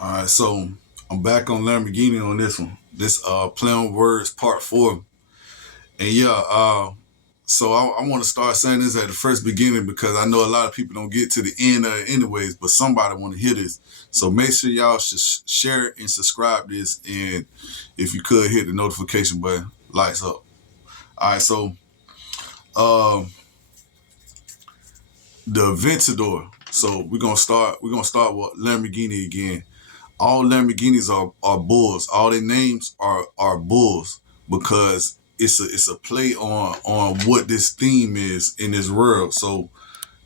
All right, so I'm back on Lamborghini on this one. This playing with words part 4. And yeah, so I want to start saying this at the first beginning because I know a lot of people don't get to the end of it anyways, but somebody want to hear this. So make sure y'all should share and subscribe this, and if you could hit the notification button, lights up. All right, so um the Aventador. So we're gonna start with Lamborghini again. All Lamborghinis are bulls. All their names are bulls because it's a play on what this theme is in this world. So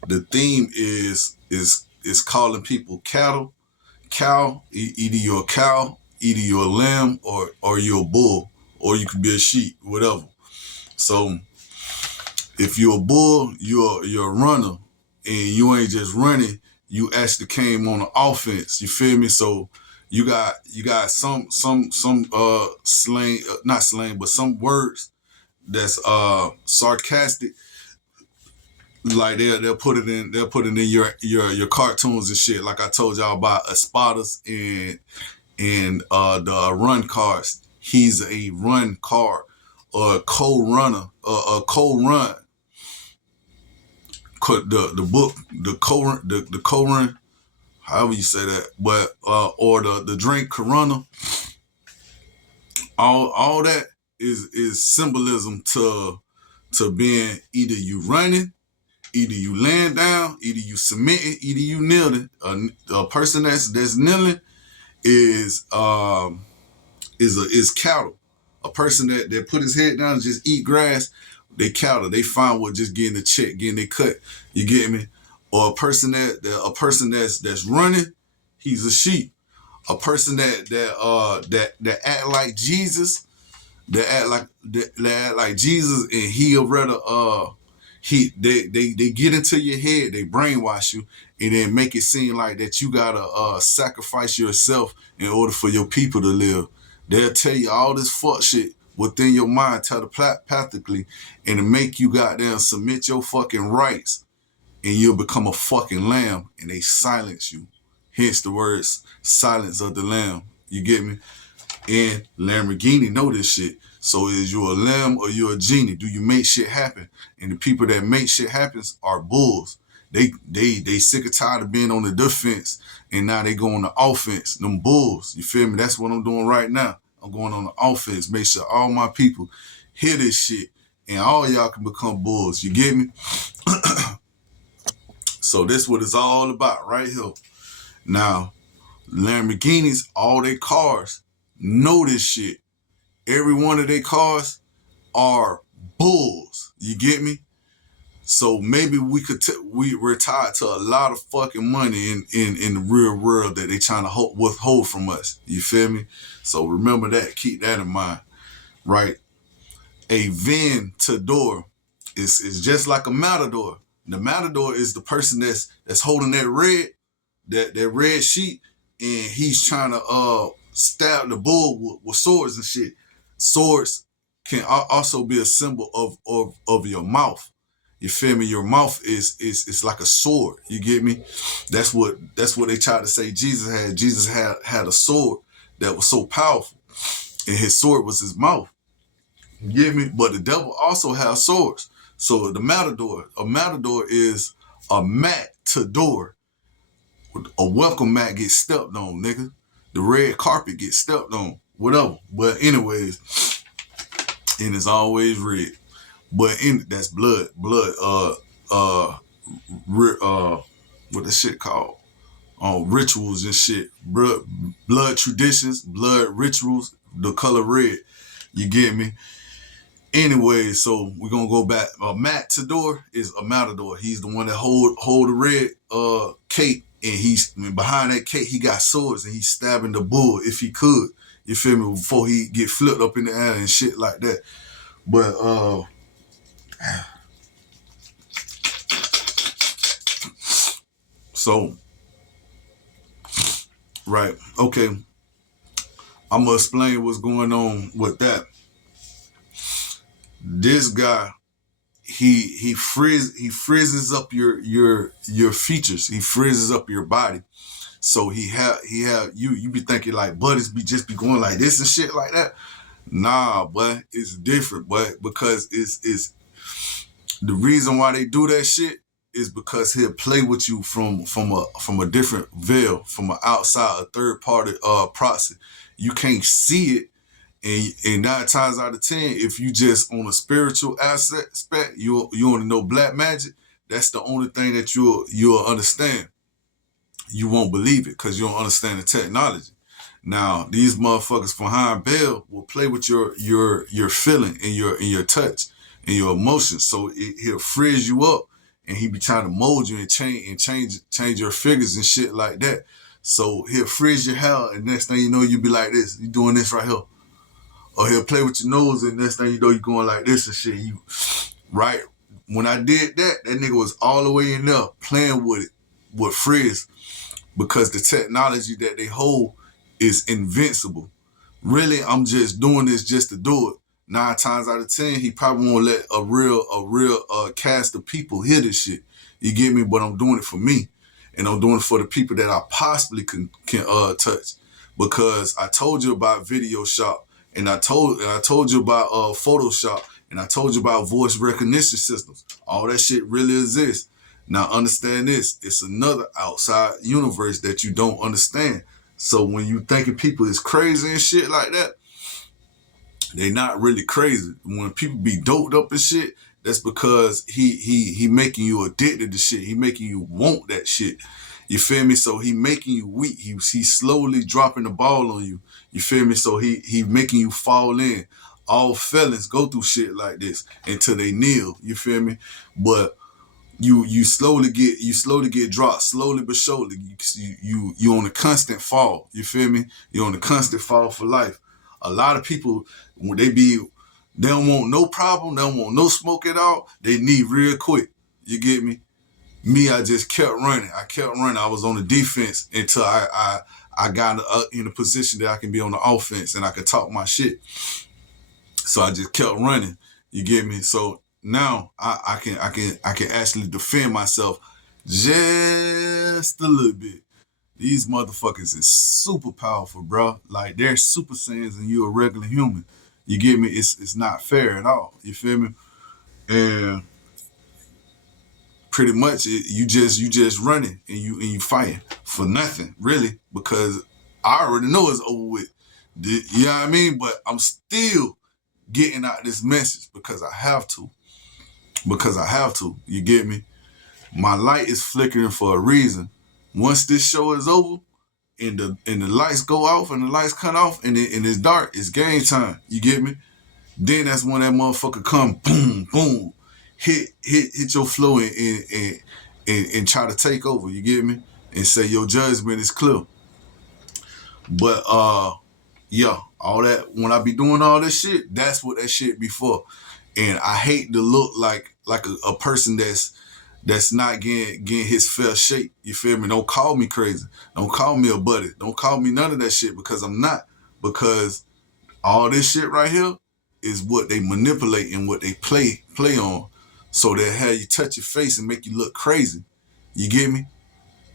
the theme is calling people cow. Either you're a cow, either you're a lamb, or you're a bull, or you could be a sheep, whatever. So if you're a bull, you're a runner, and you ain't just running. You actually came on the offense. You feel me? So you got some slang, not slang, but some words that's sarcastic. Like they'll put it in your cartoons and shit. Like I told y'all about Espadas and the run cars. He's a run car or a co-runner or a co-run. The book, the co-run, however you say that, but or the drink Corona, all that is symbolism to being either you running, either you laying down, either you submitting, either you kneeling. A person that's kneeling is is cattle. A person that put his head down and just eat grass, they cattle. They fine with just getting a check, getting their cut. You get me? Or a person that's running, he's a sheep. A person that act like Jesus, that act like Jesus, and he'll rather they get into your head, they brainwash you, and then make it seem like that you gotta sacrifice yourself in order for your people to live. They'll tell you all this fuck shit within your mind telepathically, and to make you goddamn submit your fucking rights, and you'll become a fucking lamb, and they silence you. Hence the words silence of the lamb. You get me? And Lamborghini know this shit. So is you a lamb or you a genie? Do you make shit happen? And the people that make shit happens are bulls. They sick and tired of being on the defense, and now they go on the offense. Them bulls. You feel me? That's what I'm doing right now. I'm going on the offense. Make sure all my people hear this shit, and all y'all can become bulls. You get me? So this what it's all about right here. Now, Lamborghinis, all their cars know this shit. Every one of their cars are bulls. You get me? So maybe we're tied to a lot of fucking money in the real world that they trying to withhold from us. You feel me? So remember that. Keep that in mind, right? A Ventador is just like a matador. The matador is the person that's holding that red sheet, and he's trying to stab the bull with swords and shit. Swords can also be a symbol of your mouth. You feel me? Your mouth is like a sword. You get me? That's what they tried to say Jesus had. Jesus had a sword that was so powerful, and his sword was his mouth. You get me? But the devil also has swords. So a matador is a matador. A welcome mat gets stepped on, nigga. The red carpet gets stepped on, whatever. But anyways, and it's always red. But that's blood. What the shit called? Rituals and shit. Blood traditions, blood rituals. The color red. You get me? Anyway, so we're gonna go back. A matador is a matador. He's the one that hold the red cape, and behind that cape he got swords, and he's stabbing the bull if he could. You feel me? Before he get flipped up in the air and shit like that. But so right, okay. I'm gonna explain what's going on with that. This guy, he freezes up your features. He freezes up your body. So he have you be thinking like buddies be going like this and shit like that. Nah, but it's different, but because it's the reason why they do that shit is because he'll play with you from a different veil, from an outside, a third party proxy. You can't see it, and 9 times out of 10, if you just on a spiritual aspect, you only know black magic. That's the only thing that you'll understand. You won't believe it because you don't understand the technology. Now, these motherfuckers behind bail will play with your feeling and your touch and your emotions. So he'll freeze you up, and he be trying to mold you and change your figures and shit like that. So he'll freeze your hair, and next thing you know, you be like this. You doing this right here. Or he'll play with your nose, and next thing you know, you going like this and shit. You right. When I did that, that nigga was all the way in there playing with it, with frizz, because the technology that they hold is invincible. Really, I'm just doing this just to do it. 9 times out of 10, he probably won't let a real cast of people hear this shit. You get me? But I'm doing it for me, and I'm doing it for the people that I possibly can touch. Because I told you about Video Shop, and I told you about Photoshop, and I told you about voice recognition systems. All that shit really exists. Now understand this, it's another outside universe that you don't understand. So when you thinking people is crazy and shit like that, they not really crazy. When people be doped up and shit, that's because he making you addicted to shit. He making you want that shit. You feel me? So he making you weak. He's slowly dropping the ball on you. You feel me? So he making you fall in. All felons go through shit like this until they kneel. You feel me? But you slowly get dropped, slowly but surely. You on a constant fall. You feel me? You're on a constant fall for life. A lot of people, when they don't want no problem, they don't want no smoke at all. They need real quick. You get me? Me, I just kept running. I was on the defense until I got in a position that I can be on the offense and I could talk my shit. So I just kept running. You get me? So now I can actually defend myself just a little bit. These motherfuckers is super powerful, bro. Like they're super saiyans and you're a regular human. You get me? It's not fair at all. You feel me? And pretty much you just running and you fighting for nothing really, because I already know it's over with. You know what I mean? But I'm still getting out this message because I have to. You get me? My light is flickering for a reason. Once this show is over and the lights go off and the lights cut off and it's dark, it's game time. You get me? Then that's when that motherfucker come boom, boom, hit your flow and try to take over. You get me? And say your judgment is clear. But yeah, all that when I be doing all this shit, that's what that shit be for. And I hate to look like a person that's not getting his fair shake. You feel me? Don't call me crazy. Don't call me a buddy. Don't call me none of that shit because I'm not. Because all this shit right here is what they manipulate and what they play on. So they have you touch your face and make you look crazy. You get me?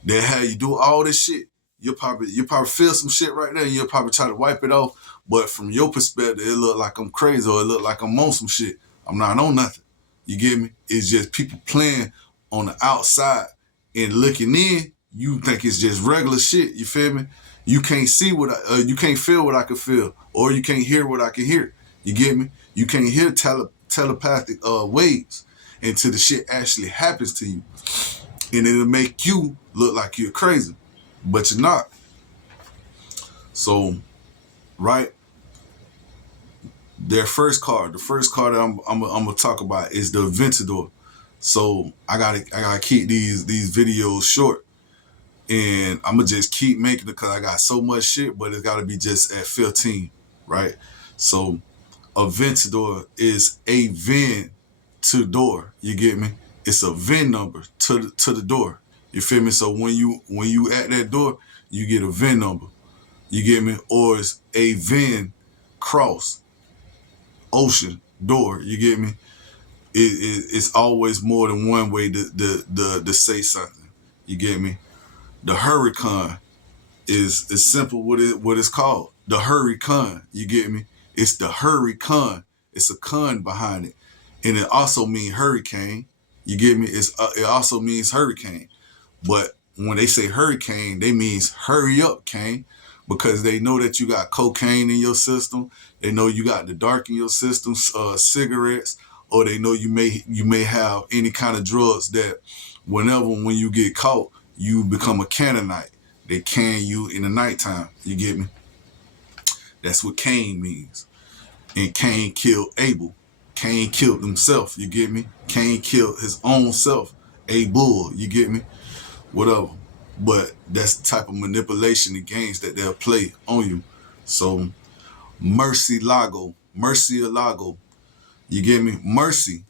They have you do all this shit. You'll probably feel some shit right there and you'll probably try to wipe it off. But from your perspective, it look like I'm crazy or it look like I'm on some shit. I'm not on nothing. You get me? It's just people playing on the outside and looking in. You think it's just regular shit. You feel me? You can't see you can't feel what I can feel, or you can't hear what I can hear. You get me? You can't hear telepathic waves until the shit actually happens to you, and it'll make you look like you're crazy, but you're not. So, right. The first card that I'm gonna talk about is the Aventador. So I gotta keep these videos short, and I'm gonna just keep making it because I got so much shit. But it's gotta be just at 15, right? So Aventador is a VIN to door. You get me? It's a VIN number to the door. You feel me? So when you at that door, you get a VIN number. You get me? Or it's a VIN cross. Ocean door, you get me? It's always more than one way to say something. You get me? The hurricane, is simple what it's called. The hurricane. You get me? It's the hurricane. It's a con behind it. And it also means hurricane. You get me? It also means hurricane. But when they say hurricane, they means hurry up, Kane, because they know that you got cocaine in your system. They know you got the dark in your system, cigarettes, or they know you may have any kind of drugs that when you get caught, you become a Canaanite. They can you in the nighttime. You get me? That's what Cain means. And Cain killed Abel. Cain killed himself. You get me? Cain killed his own self. Abel. You get me? Whatever. But that's the type of manipulation and games that they'll play on you. So mercy lago. You get me? Mercy.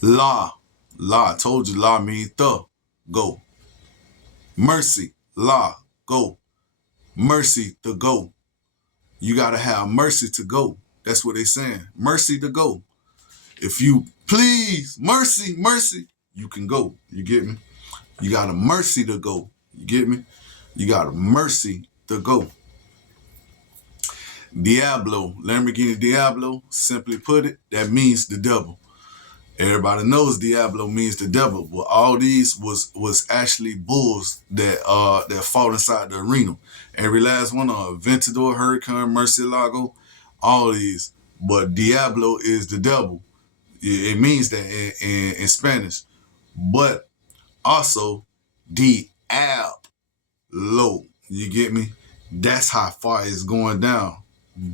La. La. I told you la means the. Go. Mercy. La. Go. Mercy to go. You gotta have mercy to go. That's what they saying. Mercy to go. If you please, mercy, you can go. You get me? You got a mercy to go. You get me? You got a mercy to go. Diablo, Lamborghini Diablo, simply put it, that means the devil. Everybody knows Diablo means the devil, but all these was actually bulls that fought inside the arena. Every last one of them, Ventador, Hurricane, Murcielago, all these. But Diablo is the devil. It means that in Spanish. But also Diablo. You get me? That's how far it's going down.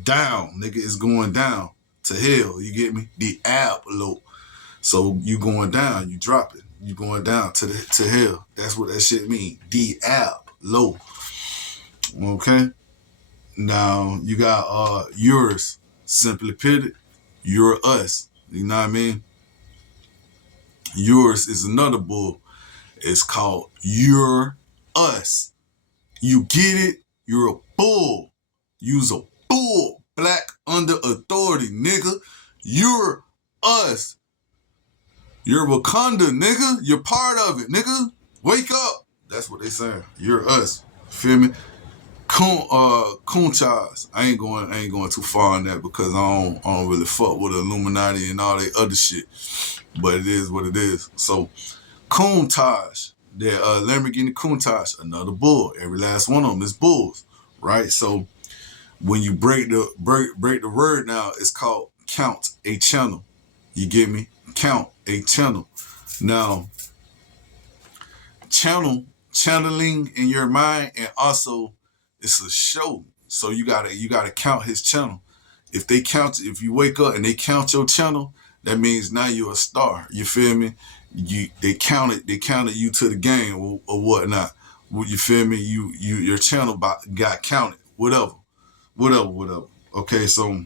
Down, nigga, it's going down to hell. You get me? Diablo. So you going down, you drop it. You going down to hell. That's what that shit mean. Diablo. Okay? Now you got yours. Simply put it, you're us. You know what I mean? Yours is another bull. It's called you're us. You get it? You're a bull. You's a bull. Black under authority, nigga. You're us. You're Wakanda, nigga. You're part of it, nigga. Wake up. That's what they saying. You're us. Feel me? Kunchas. I ain't going too far on that because I don't really fuck with the Illuminati and all that other shit. But it is what it is. So Kuntaj, the Lamborghini Countach, another bull. Every last one of them is bulls, right? So when you break the word now, it's called count a channel. You get me? Count a channel. Now, channeling in your mind, and also it's a show. So you gotta count his channel. If you wake up and they count your channel, that means now you're a star. You feel me? They counted you to the game or whatnot. You feel me? Your channel got counted. Whatever. Okay, so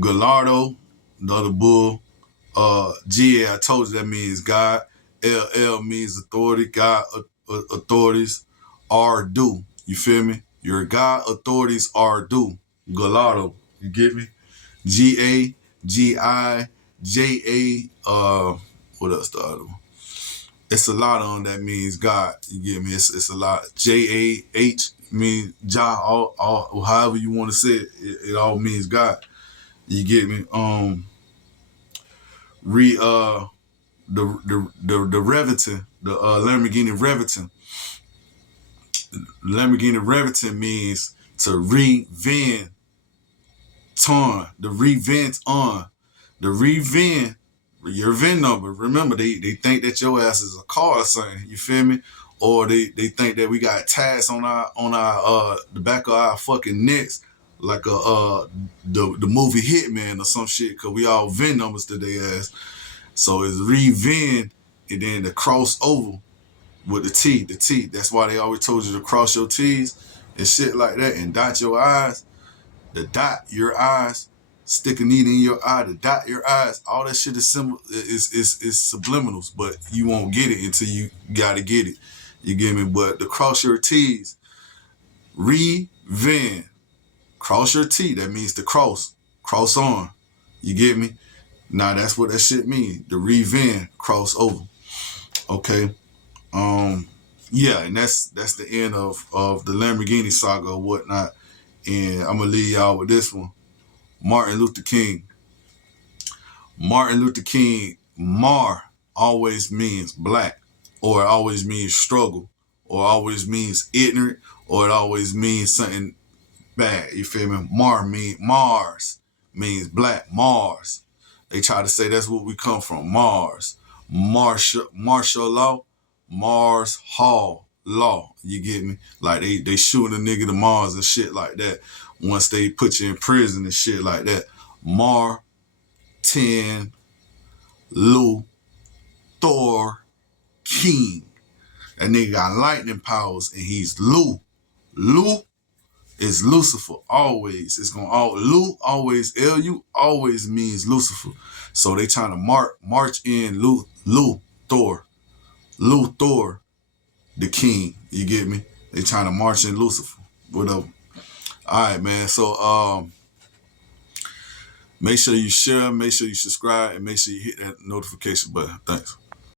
Gallardo, another bull. GA, I told you that means God. LL means authority. God authorities are due. You feel me? Your God authorities are due. Gallardo. You get me? GA, GI, JA, what else the other one? It's a lot on that means God. You get me? It's a lot. JAH means Jah, all however you want to say it, it all means God. You get me? The Reventon, the Lamborghini Reventon. Lamborghini Reventon means to revenge on. The revenge on. The revenge, your VIN number. Remember, they think that your ass is a car or something. You feel me? Or they think that we got tags on our the back of our fucking necks like the movie Hitman or some shit, cause we all VIN numbers to their ass. So it's revenge and then the crossover with the T. The T. That's why they always told you to cross your T's and shit like that and dot your I's. The dot your eyes, stick a needle in your eye, to dot your eyes, all that shit is subliminals, but you won't get it until you gotta get it. You get me? But to cross your T's, revenge. Cross your T, that means to cross on. You get me? Now that's what that shit means. The revenge, cross over. Okay. yeah, and that's the end of the Lamborghini saga or whatnot. And I'm gonna leave y'all with this one. Martin Luther King. Martin Luther King, Mar always means black, or it always means struggle, or always means ignorant, or it always means something bad. You feel me? Mars means black. Mars. They try to say that's what we come from. Mars. Martial law. Mars Hall law. You get me? Like they shooting a nigga to Mars and shit like that. Once they put you in prison and shit like that. Martin Luther King. That nigga got lightning powers and he's Lu. Lu is Lucifer always. It's gonna Lu always Lu always means Lucifer. So they trying to march in Thor, the king. You get me? They trying to march in Lucifer. Whatever. All right, man. So make sure you share, make sure you subscribe, and make sure you hit that notification button. Thanks.